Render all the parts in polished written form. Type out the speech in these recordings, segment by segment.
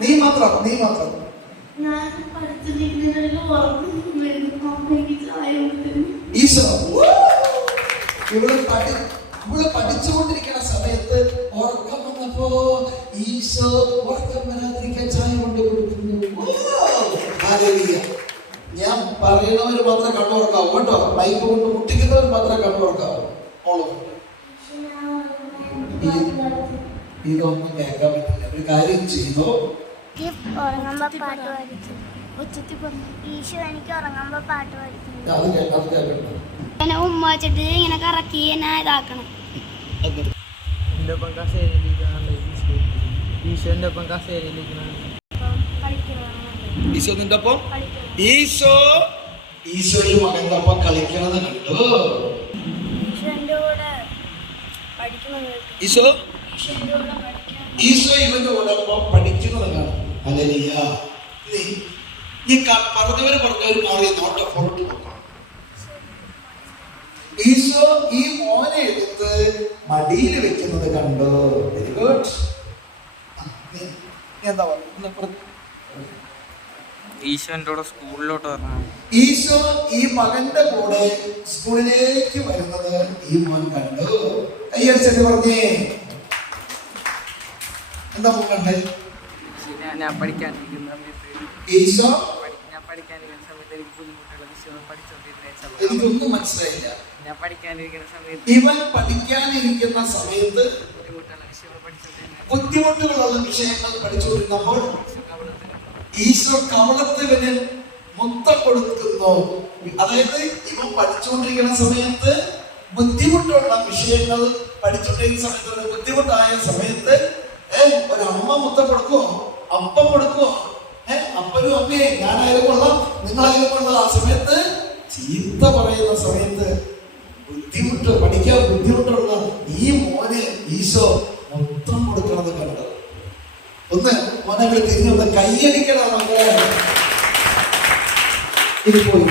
നീ മാത്രം ഈശോ ഇവള് പഠിച്ചുകൊണ്ടിരിക്കുന്ന സമയത്ത് ഉറക്കം വന്നപ്പോ ഈശോ ഉറക്കം വരാതിരിക്കാൻ ചായ കൊണ്ട് കൊടുക്കുന്നു. ഞാൻ പറയുന്നവര് മാത്രം കണ്ണുറക്കാവും കേട്ടോ. മൈക്ക് കൊണ്ട് മുട്ടിക്കുന്നവർ മാത്രം കണ്ണുറക്കാവും. ഇതൊന്നും കേൾക്കാൻ പറ്റില്ല. ഒരു കാര്യം ചെയ്തോ, ഉമ്മ വെച്ചിട്ട് ഇങ്ങനെ കറക്കി ഇതാക്കണം. ഈശോയുടെ മകന്റെ ഒപ്പം കളിക്കണത് കണ്ടു. ഈശോ ഇവന്റെ കൂടൊപ്പം പഠിക്കുന്നത് കാണും. ഹല്ലേലൂയ. ഈ പറഞ്ഞവര് മാറി നോട്ടം പുറത്തു നോക്കണം. ഈശോ ഈ മോനെ എടുത്ത് മടിയിൽ വെക്കുന്നത് കണ്ടു. Very good. എന്താ ഈശോ ഈ മകന്റെ കൂടെ സ്കൂളിലേക്ക് വരുന്നത് ഈ മോൻ കണ്ടു. കയ്യടിച്ചത് പറഞ്ഞേ, എന്താ മോൻ കണ്ടേ? ഞാൻ പഠിക്കാനിരിക്കുന്ന ഈശോ എനിക്കൊന്നും മനസ്സിലായില്ല. ഞാൻ പഠിക്കാനിരിക്കുന്ന സമയത്ത് ഇവൻ പഠിക്കാനിരിക്കുന്ന സമയത്ത് ബുദ്ധിമുട്ടുകളുള്ള വിഷയങ്ങൾ പഠിച്ചുകൊണ്ടിരുന്നപ്പോൾ ഈശോ കവളത്തിവന് മുത്തം കൊടുക്കുന്നു. അതായത് ഇവൻ പഠിച്ചുകൊണ്ടിരിക്കുന്ന സമയത്ത് ബുദ്ധിമുട്ടുള്ള വിഷയങ്ങൾ പഠിച്ചുകൊണ്ടിരിക്കുന്ന സമയത്ത് ബുദ്ധിമുട്ടായ സമയത്ത് ഒരമ്മ മുത്തം കൊടുക്കുവോ, അപ്പം കൊടുക്കുവോ? അപ്പനും അമ്മയെ ഞാനായാലും കൊള്ളാം, നിങ്ങളായാലും കൊള്ളാം. ആ സമയത്ത് ചീത്ത പറയുന്ന സമയത്ത് പഠിക്കാൻ ബുദ്ധിമുട്ടുള്ള ഈ മോനെ ഈശോ മുത്തം കൊടുക്കണത് കണ്ടത്. ഒന്ന് മോനെ തിരിഞ്ഞ് ഒന്ന് കൈയടിക്കണം. മക്കളെ ഇത് പോയി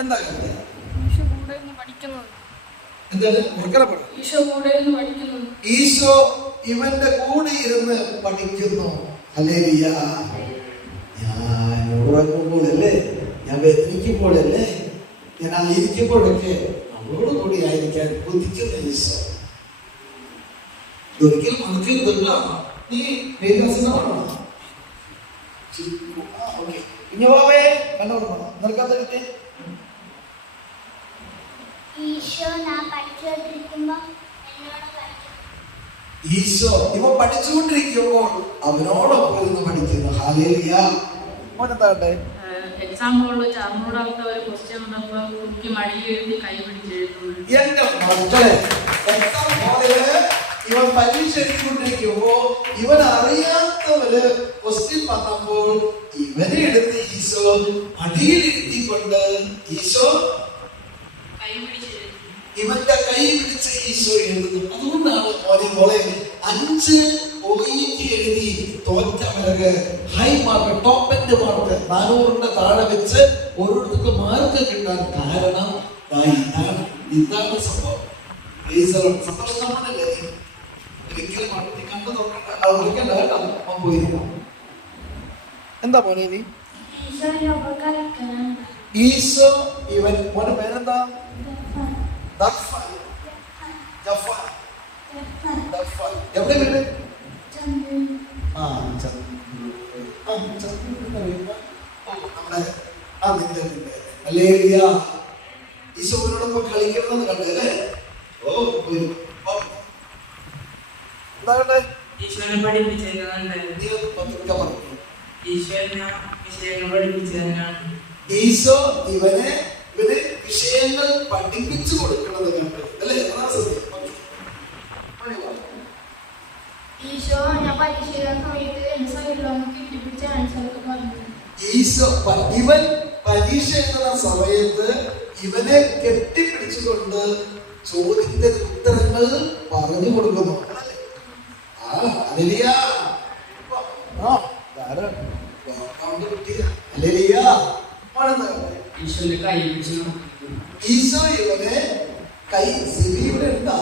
എന്താ ഈശോ ഇവന്റെ കൂടെ ഇരുന്ന് പഠിക്കുന്നു. ഹല്ലേലൂയ. ഞാൻ ഉറങ്ങുമ്പോഴല്ലേ, ഞാൻ വേദനിക്കുമ്പോഴല്ലേ, ഞാൻ ആയിരിക്കുമ്പോഴൊക്കെ നമ്മളോട് കൂടി ആയിരിക്കാൻ ബുദ്ധിക്കുന്ന ഈശോ. ഒരിക്കലും മറക്കരുതല്ല. നീ കുഞ്ഞുവാവേ കണ്ടോളൂ, നിൽക്കാത്ത കിട്ടേ. ഈശോ ഇവ പഠിച്ചുകൊണ്ടിരിക്കുമ്പോൾ അവനോടൊപ്പം ഇരുന്ന് പഠിക്കുന്നു. ഹല്ലേലൂയ. മോനെന്താട്ടെ എക്സാം ഹോളിൽ വെച്ച് അറിഞ്ഞൂടാത്ത ഒരു ക്വസ്റ്റ്യൻ വന്നപ്പോൾ കുട്ടി മടിയിൽ എഴുതി കൈ പിടിച്ചെഴുതുന്നു. എന്റെ മക്കളെ, എക്സാം ഹോളില് ഇവൻ പരീക്ഷ എഴുതിക്കൊണ്ടിരിക്കുമ്പോ ഇവൻ അറിയാത്തവര് ക്വസ്റ്റ്യൻ വന്നപ്പോൾ ഇവനെ എടുത്ത് ഈശോ മടിയിലിരുത്തിക്കൊണ്ട് ഈശോ ഇവന്റെ കൈ പിടിച്ച് ഈശോ എഴുതുന്നു. അതുകൊണ്ടാണ് മോനെ 5 OET എഴുതി തോറ്റവർക്ക് high mark, top end mark 400 താഴെ വെച്ച് ഓരോരുത്തർക്ക് മാർക്ക് കിട്ടാൻ കാരണം ഇതാണ് സംഭവം. സന്തോഷമല്ലേ? എന്താ പോലെ ഈശോ ഇവൻ മോന്റെ പേരെന്താ? എവിടെ വീട്? ഈശോനോടൊപ്പം കളിക്കണമെന്ന് കണ്ടല്ലേ? ഈശോനെ പഠിപ്പിച്ചേക്കുന്നുണ്ട്. ഈശോ ഇവന് വിഷയങ്ങൾ പഠിപ്പിച്ചു കൊടുക്കുന്നത് കണ്ടു അല്ലേ? ഈശോ ഞാൻ പരീക്ഷ ഈശോ ഇവൻ പരീക്ഷ എഴുതുന്ന സമയത്ത് ഇവനെ കെട്ടിപ്പിടിച്ചുകൊണ്ട് ചോദ്യത്തിന്റെ ഉത്തരങ്ങൾ പറഞ്ഞു കൊടുക്കുന്നു. ഈശോന്റെ കൈ ഈശോ ഇവനെ കൈ സിബി ഇവിടെ ഉണ്ടാ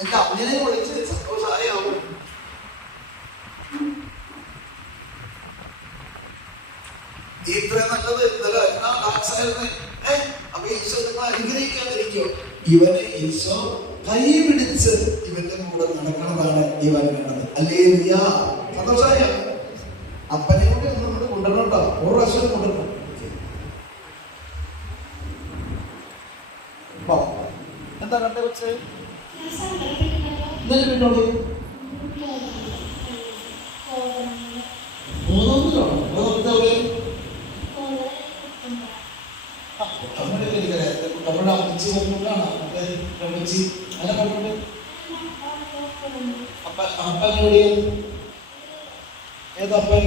എന്റെ അമ്മനെ വിളിച്ച് സന്തോഷമായാവും. ഇത്ര നല്ലത് ഇന്നലെ എന്നാ ഡാൻസ് ആയിരുന്നു. അപ്പൊ ഈശോ നിങ്ങൾ അനുഗ്രഹിക്കാതിരിക്കോ? ഇവനെ ഈശോ കൈ പിടിച്ച് ഇവന്റെ കൂടെ നടക്കണതാണ് ഇവൻ വേണ്ടത്. അല്ലേ സന്തോഷമായ അപ്പനെ കൂടെ നമ്മൾ കൊണ്ടുവരണോ? ഒരു പ്രാവശ്യം കൊണ്ടുവരണം. എന്താ കണ്ടേ വെച്ച് വീട്ടോട് നമ്മുടെ അമ്മച്ചി വന്നിട്ടാണ് അമ്മച്ചി അങ്ങനെ കണ്ടിട്ട് അപ്പനോട് ഏതപ്പൻ?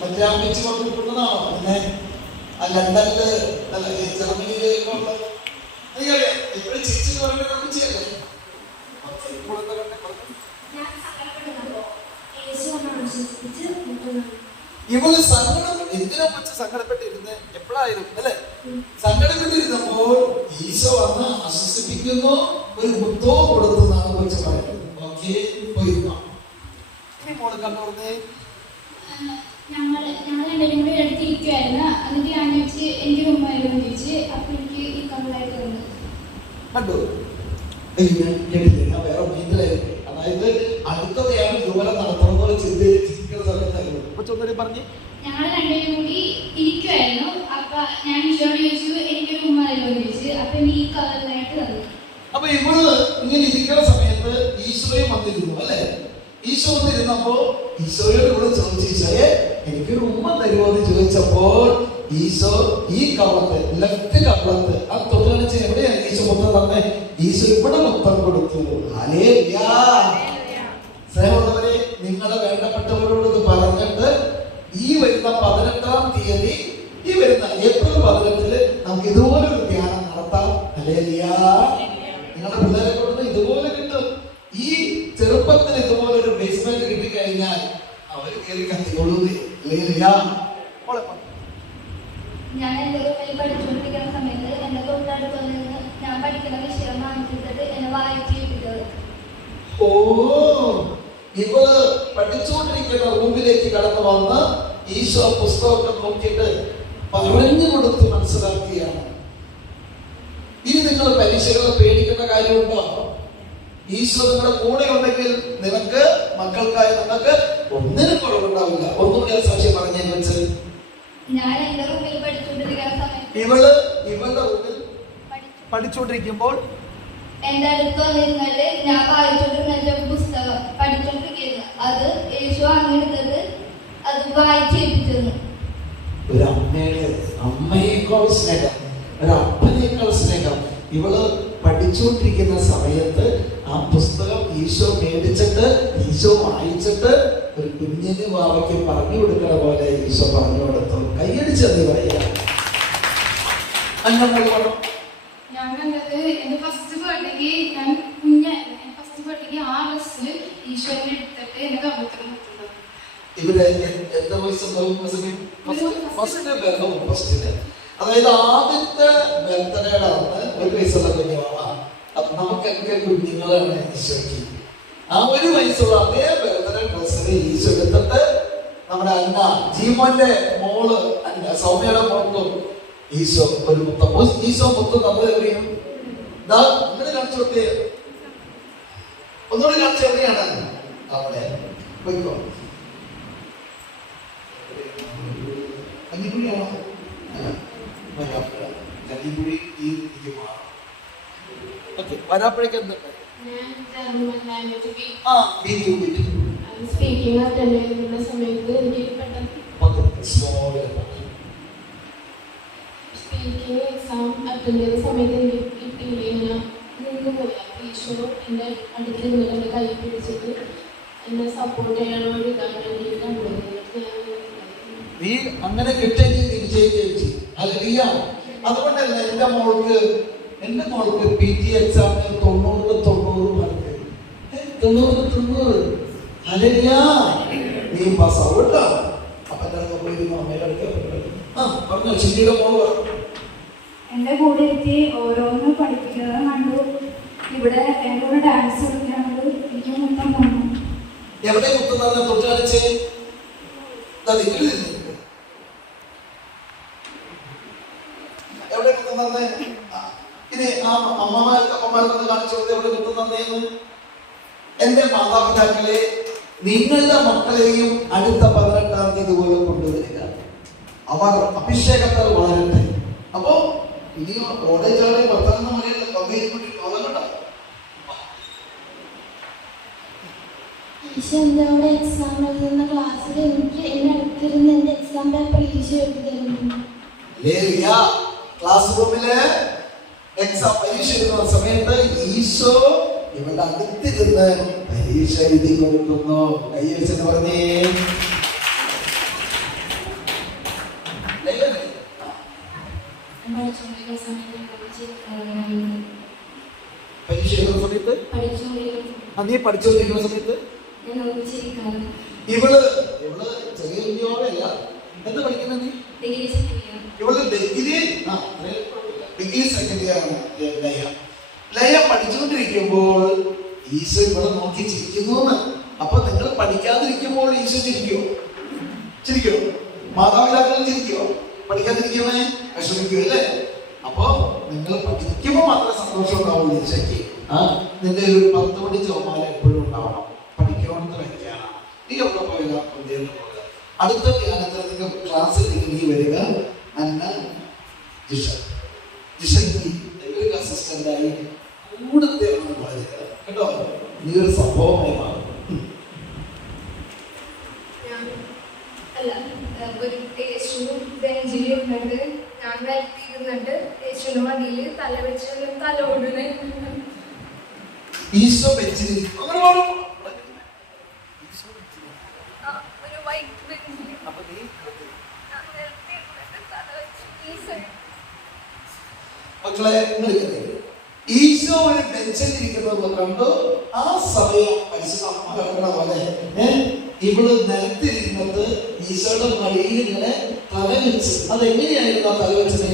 മറ്റേ അമ്മച്ചി വന്നിട്ടുള്ളതാണോ? പിന്നെ ലണ്ടനില് ജർമ്മനിയിലേക്കുള്ള എനിക്കറിയാം. ഇപ്പോഴും ചിരിച്ചു പറഞ്ഞ അമ്മച്ചിയല്ലേ? ഇവള് സങ്കടം എന്തിനെ കുറിച്ച് സങ്കടപ്പെട്ടിരുന്ന് എപ്പോഴായിരുന്നു അല്ലെ? സങ്കടപ്പെട്ടിരുന്നപ്പോൾ ഈശോ വന്ന് ആശ്വസിപ്പിക്കുന്നു, ഒരു മുത്തോ കൊടുത്തെന്നാണ് കുറിച്ച് പറയുന്നത്. ഓക്കെ, പോയിരുന്നോ? ഇനി മോള് കണ്ടോർന്നേ. ഞങ്ങൾ രണ്ടുപേരും കൂടി എടുത്തിരിക്കുവായിരുന്നു. എന്നിട്ട് ഞാൻ വെച്ച് എനിക്ക് ഉമ്മായിരുന്നു ചോദിച്ച്. അപ്പൊ എനിക്ക് ഈ കമ്മലായിട്ട് വന്നു കണ്ടു. ഞാൻ വേറെ മീറ്റിലായിരുന്നു. അതായത് അടുത്തതെയാണ് ദൂരം നടത്തണം പോലെ ചിന്തിക്കുന്ന സമയത്തായിരുന്നു. അപ്പൊ ചൊന്നടി പറഞ്ഞ് ഞങ്ങൾ രണ്ടുപേരും കൂടി ഇരിക്കുവായിരുന്നു. അപ്പൊ ഞാൻ ഈശോയോട് ചോദിച്ചു എനിക്കൊരു ഉമ്മായിരുന്നു ചോദിച്ചു. അപ്പൊ എനിക്ക് ഈ കവറിലായിട്ട് തന്നു. അപ്പൊ ഇവള് ഇങ്ങനെ ഇരിക്കുന്ന സമയത്ത് ഈശോയും വന്നിരുന്നു അല്ലെ? ഈശോ വന്നിരുന്നപ്പോ ഈശോയോട് ഇവിടെ ചോദിച്ചു, ഈശോയെ എനിക്കൊരു ഉമ്മ തരുമോ എന്ന് ചോദിച്ചപ്പോൾ ഈശോ ഈ കവളത്ത്, ലെഫ്റ്റ് കവളത്ത്, ആ തൊട്ട് കാണിച്ച് എവിടെയാണ് ഈശോ മൊത്തം തന്നെ? ഈശോ ഇവിടെ മൊത്തം കൊടുത്തു. ഹല്ലേലൂയ. സ്നേഹമുള്ളവരെ, നിങ്ങളെ വേണ്ടപ്പെട്ടവരോട് ഇത് പറഞ്ഞിട്ട് ഈ വരുന്ന 18-ാം തീയതി, ഈ വരുന്ന ഏപ്രിൽ 18 നമുക്ക് ഇതുപോലൊരു ധ്യാനം നടത്താം. ഹല്ലേലൂയ. നിങ്ങളുടെ പിള്ളേരെ കൊണ്ട് ഇതുപോലെ കിട്ടും. ഈ ചെറുപ്പത്തിൽ ഇതുപോലൊരു ബേസ്മെന്റ് കിട്ടിക്കഴിഞ്ഞാൽ അവർ കയറി കത്തിക്കൊള്ളുന്നേ. ഞാൻ എന്റെ റൂമിൽ പഠിച്ചുകൊണ്ടിരിക്കുന്ന സമയത്ത് എന്റെ തൊട്ടടുത്ത് നിന്ന് ഞാൻ പഠിക്കുന്ന വിഷയം വാങ്ങിച്ചിട്ട് എന്നെ വായിച്ചിട്ടത്. ഓ, ഇവള് പഠിച്ചുകൊണ്ടിരിക്കുന്ന റൂമിലേക്ക് കടന്നു വന്ന് ഈശോ പുസ്തകം നോക്കിയിട്ട് പറഞ്ഞു കൊടുത്ത് മനസ്സിലാക്കിയാണ്. ഇനി നിങ്ങൾ പരീക്ഷകളെ പേടിക്കേണ്ട കാര്യമുണ്ടോ? ഈശോ നിങ്ങളുടെ കൂടെ ഉണ്ടെങ്കിൽ നിനക്ക്, മക്കൾക്കായ നിങ്ങൾക്ക് ഒന്നിനും കുറവുണ്ടാവില്ല. ഒന്നുകൂടി സാക്ഷ്യം പറഞ്ഞേ വെച്ച്. ഞാൻ എന്റെ റൂമിൽ പഠിച്ചുകൊണ്ടിരിക്കുന്ന സമയത്ത് ഇവളുടെ റൂമിൽ പഠിച്ചുകൊണ്ടിരിക്കുമ്പോൾ എന്റെ അടുത്ത് വന്നിരുന്നിട്ട് ഞാൻ വായിച്ചോണ്ടിരുന്ന പുസ്തകം പഠിച്ചോണ്ടിരിക്കുന്നു. അത് യേശു അങ്ങെടുത്തത് അത് വായിച്ചേൽപ്പിച്ചിരുന്നു. ഒരു അമ്മയേക്കാൾ സ്നേഹം, ഒരു അപ്പനേക്കാൾ സ്നേഹം. ഇവള് പഠിച്ചുകൊണ്ടിരിക്കുന്ന സമയത്ത് ആ പുസ്തകം ഈശോ മേടിച്ചിട്ട്, ഈശോ വായിച്ചിട്ട് ഒരു കുഞ്ഞിന് വാവയ്ക്ക് പറഞ്ഞു കൊടുക്കുന്ന പോലെ ഈശോ പറഞ്ഞു കൊടുത്തു. കൈയടിച്ചെന്ന് പറയാ. ഞാൻ കണ്ടത് എന്റെ ഫസ്റ്റ് ബർത്ത്ഡേക്ക്, ഞാൻ ഫസ്റ്റ് ബർത്ത്ഡേക്ക് ആ ബസ്സിൽ ഈശോനെ എടുത്തിട്ട് എന്നെ കമ്പത്തിൽ നിർത്തുന്നത്. ഇവിടെ എന്താ വയസ്സുണ്ടാവും? അതായത് ആദ്യത്തെ ബർത്ത്ഡേയുടെ അന്ന് 1 വയസ്സുള്ള കുഞ്ഞുമാണ്. അപ്പൊ നമുക്കൊക്കെ കുഞ്ഞുങ്ങളാണ് ഈശോയ്ക്ക്. ആ 1 വയസ്സുള്ള അതേ ബർത്ത്ഡേ ഡ്രസ്സിന് ഈശോ എടുത്തിട്ട് നമ്മുടെ അന്ന ജീവന്റെ മോള് അന്ന സൗമ്യയുടെ മോൾക്കും ഈശോ ഒരു മുത്തം. ഈശോ മുത്തം നമ്മൾ എവിടെയാണ്? അങ്ങനെ കാണിച്ചു കൊടുത്തേ. ഒന്നുകൂടി കാണിച്ചു എവിടെയാണ്? അവിടെ പോയിക്കോ. കഞ്ഞിക്കുഴിയാണോ? കഞ്ഞിക്കുഴി ഈ വരാപ്പഴേക്ക് എന്തുണ്ട്? സ്പീക്കിംഗ് അറ്റൻഡ് ചെയ്യുന്ന സമയത്ത് എനിക്ക് പെട്ടെന്ന് സ്പീക്കിംഗ് എക്സാം അറ്റൻഡ് ചെയ്ത സമയത്ത് എനിക്ക് കിട്ടിയില്ല. ഇങ്ങനെ നിന്നുപോയി. അപ്പോൾ ഈശോ എൻ്റെ അടുത്ത് നിന്ന് എൻ്റെ കൈ പിടിച്ചിട്ട് എന്നെ സപ്പോർട്ട് ചെയ്യാൻ ഒരു ഇതാണ് എനിക്ക് കണ്ടുപോയത്. നീ അങ്ങനെ കിട്ടുകയും തിരിച്ചു. അതുകൊണ്ടല്ല എന്റെ മോൾക്ക് PT എക്സാമിന് 90 മാർക്ക്. 90. ഹല്ലേലൂയ. നീ പാസ്സാവും കേട്ടോ. അപ്പൊ പോയിരുന്നു അമ്മയുടെ അടുത്ത് പറഞ്ഞോ, ചിരിയുടെ മോള് പറഞ്ഞു. എൻ്റെ കൂടെ എത്തി ഓരോന്ന് പഠിപ്പിക്കുന്നത് കണ്ടു. ഇവിടെ എൻ്റെ കൂടെ ഡാൻസ് കളിക്കുന്നത് എനിക്ക് മുത്തം തോന്നുന്നു. എവിടെ മുത്തുന്ന തൊട്ട് കാണിച്ച് എവിടെ മുത്തുന്നേ? ഇനി ആ അമ്മമാർക്ക് കാണിച്ചു കൊടുത്ത് എവിടെ മുത്തുന്നേന്ന്. എന്റെ മാതാപിതാക്കളെ, നിങ്ങളുടെ മക്കളെയും അടുത്ത 18-ാം തീയതി ഇതുപോലെ കൊണ്ടുവരിക. അവർ അഭിഷേകത്താൽ വളരട്ടെ. അപ്പോ ഇനി കോളേജാണ് 10-ാം മണിയുള്ള കമ്പനി തോന്നണ്ട. ഈശോ എൻ്റെ അവിടെ എക്സാം എഴുതുന്ന ക്ലാസ്സിൽ എനിക്ക് എന്നെ അടുത്തിരുന്ന് എൻ്റെ എക്സാം പേപ്പർ ഈശോ എഴുതി തരുന്നു. ക്ലാസ് റൂമില് എക്സാം പരീക്ഷ എഴുതുന്ന സമയത്ത് ഈശോ ഇവിടെ അടുത്തിരുന്ന് പരീക്ഷ എഴുതി കൊടുക്കുന്നു. കൈ വെച്ചെന്ന് പറഞ്ഞേ. പരീക്ഷ എഴുതുന്ന സമയത്ത് നീ പഠിച്ചുകൊണ്ടിരിക്കുന്ന സമയത്ത് ഇവള് ചെറിയ കുഞ്ഞോടെയല്ല. എന്താ പഠിക്കുന്നത് നീ? ഇവള് ഡിഗ്രി സെക്കൻഡ് ഇയർ ആണ് ലയ പഠിച്ചുകൊണ്ടിരിക്കുമ്പോൾ ഈശോ ഇവിടെ നോക്കി ചിരിക്കുന്നു. അപ്പൊ നിങ്ങൾ പഠിക്കാതിരിക്കുമ്പോൾ ഈശോ ചിരിക്കോ? മാതാപിതാക്കൾ ചിരിക്കോ? പഠിക്കാതിരിക്കുമേ വിഷമിക്കൂ അല്ലേ? അപ്പൊ നിങ്ങൾ പഠിക്കുമ്പോൾ മാത്രമേ സന്തോഷം ഉണ്ടാവുള്ളൂ. ഈശോയ്ക്ക് നിന്റെ ഒരു 10 മണി ചോമാല എപ്പോഴും ഉണ്ടാവണം. പഠിക്കണമെന്ന് വയ്ക്കാണ്. നീ എവിടെ പോയില്ല? അടുത്ത ധ്യാനത്തിൽ നിങ്ങൾ ക്ലാസ്സിൽ നീ വരിക. അന്ന ജിഷയ്ക്ക് അസിസ്റ്റന്റായി കൂടുതൽ കേട്ടോ. നീ ഒരു സംഭവമായി മാറും. ഒരു യേശുവും ബെഞ്ചിൽ ഇരുന്നിട്ട് ഞാൻ ഇരുന്നിട്ട് യേശുവിന്റെ മടിയിൽ തല വെച്ച് തലോടുന്നേ. ഈശോ ബെഞ്ചിലിരിക്കും. ഒരു വൈറ്റ് ബെഞ്ചിൽ മക്കളെ, ഈശോ ഒരു ബെഞ്ചിലിരിക്കുന്നത് കണ്ടു. ആ സമയം പരിശുദ്ധ കിടക്കണ പോലെ ഇവള് നിലത്തിരുന്നത് ഈശോയുടെ മടിയിൽ ഇങ്ങനെ തല വെച്ച്. അതെങ്ങനെയായിരുന്നു ആ തല വെച്ചത്?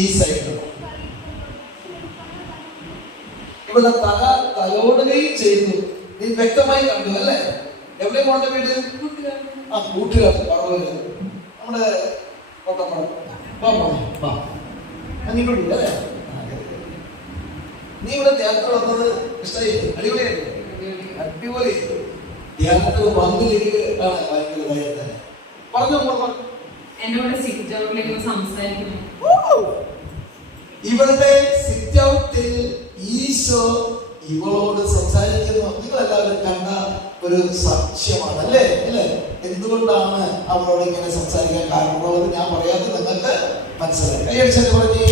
ഈ സൈഡ് ഇവിടെ തലോടുകയും ചെയ്തു. നീ വ്യക്തമായി കണ്ടു അല്ലേ? എവിടെ പോണ്ട വീട്? കൂട്ടുകാർ പറവൂര് നമ്മുടെ അല്ലേ? നീ ഇവിടെ ധ്യാനത്തിൽ വന്നത് ഇഷ്ടമായി? അടിപൊളിയായിരുന്നു. അടിപൊളി ധ്യാനത്തിൽ വന്നിരിക്കുകയാണ്. ഭയങ്കര ധൈര്യം തന്നെ. പറഞ്ഞു എന്നോട് സിറ്റ് ഔട്ടിലേക്ക് സംസാരിക്കുന്നു. ഇവളുടെ സിറ്റ് ഔട്ടിൽ ഈശോ ഇവളോട് സംസാരിക്കുന്നു. നിങ്ങളെല്ലാവരും കണ്ട ഒരു സാക്ഷ്യമാണ് അല്ലേ? എന്തുകൊണ്ടാണ് അവളോട് ഇങ്ങനെ സംസാരിക്കാൻ കാരണമുള്ളത് ഞാൻ പറയാതെ നിങ്ങൾക്ക് മനസ്സിലായി. കൈയടിച്ചു പറഞ്ഞേ.